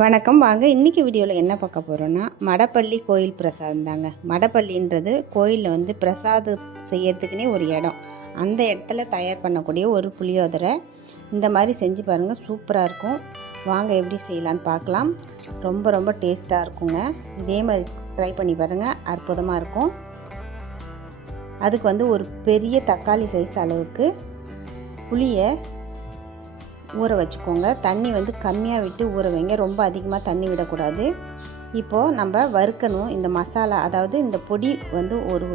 வணக்கம் வாங்க. இன்றைக்கி வீடியோவில் என்ன பார்க்க போகிறோன்னா மடப்பள்ளி கோயில் பிரசாதம் தாங்க. மடப்பள்ளின்றது கோயிலில் வந்து பிரசாதம் செய்யறதுக்குனே ஒரு இடம். அந்த இடத்துல தயார் பண்ணக்கூடிய ஒரு புளியோதரை. இந்த மாதிரி செஞ்சு பாருங்கள் சூப்பராக இருக்கும். வாங்க எப்படி செய்யலான்னு பார்க்கலாம். ரொம்ப ரொம்ப டேஸ்ட்டாக இருக்குங்க. இதே மாதிரி ட்ரை பண்ணி பாருங்கள் அற்புதமாக இருக்கும். அதுக்கு வந்து ஒரு பெரிய தக்காளி சைஸ் அளவுக்கு புளியை ஊற வச்சுக்கோங்க. தண்ணி வந்து கம்மியாக விட்டு ஊற வைங்க. ரொம்ப அதிகமாக தண்ணி விடக்கூடாது. இப்போது நம்ம வறுக்கணும். இந்த மசாலா அதாவது இந்த பொடி வந்து ஒரு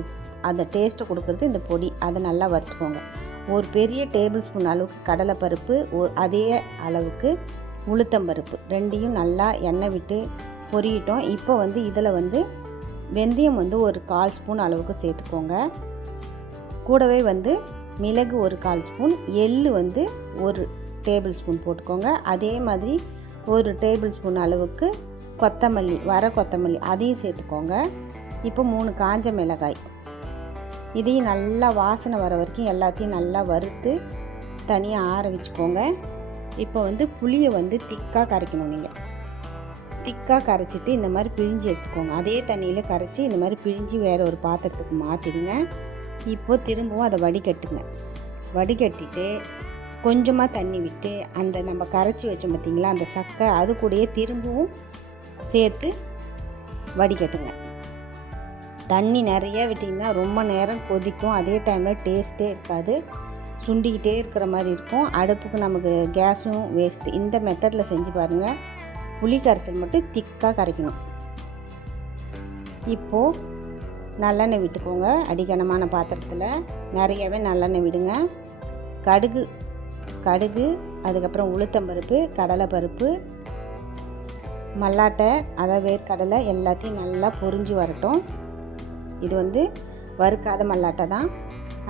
அந்த டேஸ்ட்டை கொடுக்குறது இந்த பொடி. அதை நல்லா வறுத்துக்கோங்க. ஒரு பெரிய டேபிள் ஸ்பூன் அளவுக்கு கடலைப்பருப்பு ஒரு அதே அளவுக்கு உளுத்தம்பருப்பு ரெண்டையும் நல்லா எண்ணெய் விட்டு பொரியட்டும். இப்போ வந்து இதில் வந்து வெந்தயம் வந்து ஒரு கால் ஸ்பூன் அளவுக்கு சேர்த்துக்கோங்க. கூடவே வந்து மிளகு ஒரு கால் ஸ்பூன். எள்ளு வந்து ஒரு டேபிள் ஸ்பூன் போட்டுக்கோங்க. அதே மாதிரி ஒரு டேபிள் ஸ்பூன் அளவுக்கு கொத்தமல்லி வர கொத்தமல்லி அதையும் சேர்த்துக்கோங்க. இப்போ மூணு காஞ்ச மிளகாய். இதையும் நல்லா வாசனை வர வரைக்கும் எல்லாத்தையும் நல்லா வறுத்து தனியாக ஆற வச்சுக்கோங்க. இப்போ வந்து புளியை வந்து திக்காக கரைக்கணும் நீங்கள் திக்காக கரைச்சிட்டு இந்த மாதிரி பிழிஞ்சு எடுத்துக்கோங்க. அதே தண்ணியில் கரைச்சி இந்த மாதிரி பிழிஞ்சு வேறு ஒரு பாத்திரத்துக்கு மாற்றிடுங்க இப்போது திரும்பவும் அதை வடிகட்டுங்க. வடிகட்டிட்டு கொஞ்சமாக தண்ணி விட்டு அந்த நம்ம கரைச்சி வச்சோம் பார்த்திங்களா அந்த சக்கை அது கூடயே திரும்பவும் சேர்த்து வடிகட்டுங்க. தண்ணி நிறைய விட்டிங்கன்னா ரொம்ப நேரம் கொதிக்கும். அதே டைமில் டேஸ்ட்டே இருக்காது. சுண்டிக்கிட்டே இருக்கிற மாதிரி இருக்கும். அடுப்புக்கு நமக்கு கேஸும் வேஸ்ட்டு இந்த மெத்தடில் செஞ்சு பாருங்கள் புளி கரைசல் மட்டும் திக்காக கரைக்கணும். இப்போது நல்லெண்ணெய் விட்டுக்கோங்க. அடிக்கனமான பாத்திரத்தில். நிறையவே நல்லெண்ணெய் விடுங்க. கடுகு கடுகு அதுக்கப்புறம் உளுத்தம் பருப்பு கடலைப்பருப்பு மல்லாட்டை அதை வேர்க்கடலை எல்லாத்தையும் நல்லா பொரிஞ்சு வரட்டும். இது வந்து வறுக்காத மல்லாட்டை தான்.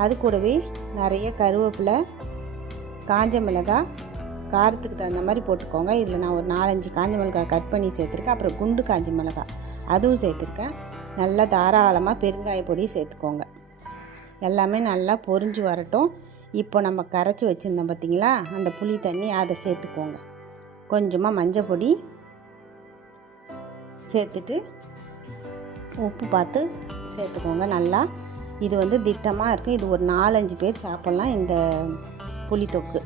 அது கூடவே நிறைய கருவேப்பிலை காஞ்ச மிளகாய் காரத்துக்கு தகுந்த மாதிரி போட்டுக்கோங்க. இதில் நான் ஒரு நாலஞ்சு காஞ்ச மிளகாய் கட் பண்ணி சேர்த்துருக்கேன். அப்புறம் குண்டு காஞ்ச மிளகாய் அதுவும் சேர்த்துருக்கேன். நல்லா தாராளமாக பெருங்காய பொடி சேர்த்துக்கோங்க. எல்லாமே நல்லா பொரிஞ்சு வரட்டும். இப்போ நம்ம கரைச்சி வச்சுருந்தோம் பார்த்தீங்களா? அந்த புளி தண்ணி அதை சேர்த்துக்கோங்க. கொஞ்சமாக மஞ்சள் பொடி சேர்த்துட்டு உப்பு பார்த்து சேர்த்துக்கோங்க நல்லா. இது வந்து திட்டமாக இருக்குது இது ஒரு நாலஞ்சு பேர் சாப்பிட்லாம் இந்த புளி தொக்கு.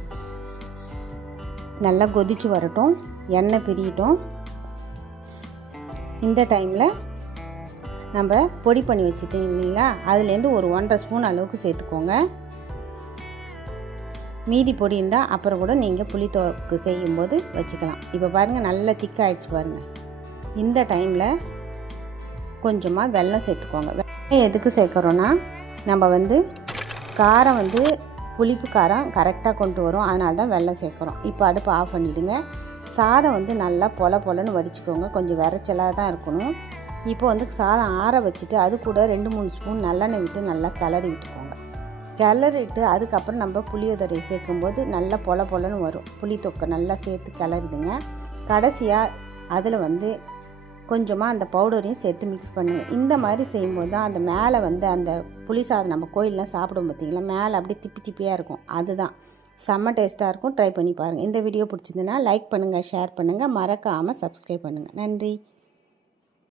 நல்லா கொதிச்சு வரட்டும். எண்ணெய் பிரியட்டும். இந்த டைமில் நம்ம பொடி பண்ணி வச்சுட்டோம் இல்லைங்களா? அதுலேருந்து ஒரு ஒன்றரை ஸ்பூன் அளவுக்கு சேர்த்துக்கோங்க. மீதி பொடி இருந்தால் அப்புறம் கூட நீங்கள் புளித்தோக்கு செய்யும்போது வச்சுக்கலாம். இப்போ பாருங்கள் நல்லா திக்காகிடுச்சு பாருங்கள் இந்த டைமில் கொஞ்சமாக வெல்லம் சேர்த்துக்கோங்க. வெள்ளம் எதுக்கு சேர்க்குறோன்னா நம்ம வந்து காரம் வந்து புளிப்பு காரம் கரெக்டாக கொண்டு வரும். அதனால தான் வெல்லம் சேர்க்குறோம். இப்போ அடுப்பு ஆஃப் பண்ணிவிடுங்க சாதம் வந்து நல்லா பொல பொலன்னு வடிச்சுக்கோங்க. கொஞ்சம் விரைச்சலாக தான் இருக்கணும். இப்போ வந்து சாதம் ஆற வச்சுட்டு அது கூட ரெண்டு மூணு ஸ்பூன் நல்லெண்ணெய் விட்டு நல்லா கிளறி விட்டுக்கோங்க. கிளறிட்டு அதுக்கப்புறம் நம்ம புளியோதரை சேர்க்கும்போது நல்லா பொல பொலன்னு வரும். புளி தொக்கை நல்லா சேர்த்து கிளறிடுங்க. கடைசியாக அதில் வந்து கொஞ்சமாக அந்த பவுடரையும் சேர்த்து மிக்ஸ் பண்ணுங்கள் இந்த மாதிரி செய்யும்போது தான் அந்த மேலே வந்து அந்த புளி சாதம் நம்ம கோயிலெலாம் சாப்பிடும் பார்த்தீங்களா மேலே அப்படியே திப்பி திப்பியாக இருக்கும். அதுதான். செம்ம டேஸ்ட்டாக இருக்கும். ட்ரை பண்ணி பாருங்கள் இந்த வீடியோ பிடிச்சிருந்துன்னா லைக் பண்ணுங்கள் ஷேர் பண்ணுங்கள் மறக்காமல் சப்ஸ்கிரைப் பண்ணுங்கள் நன்றி.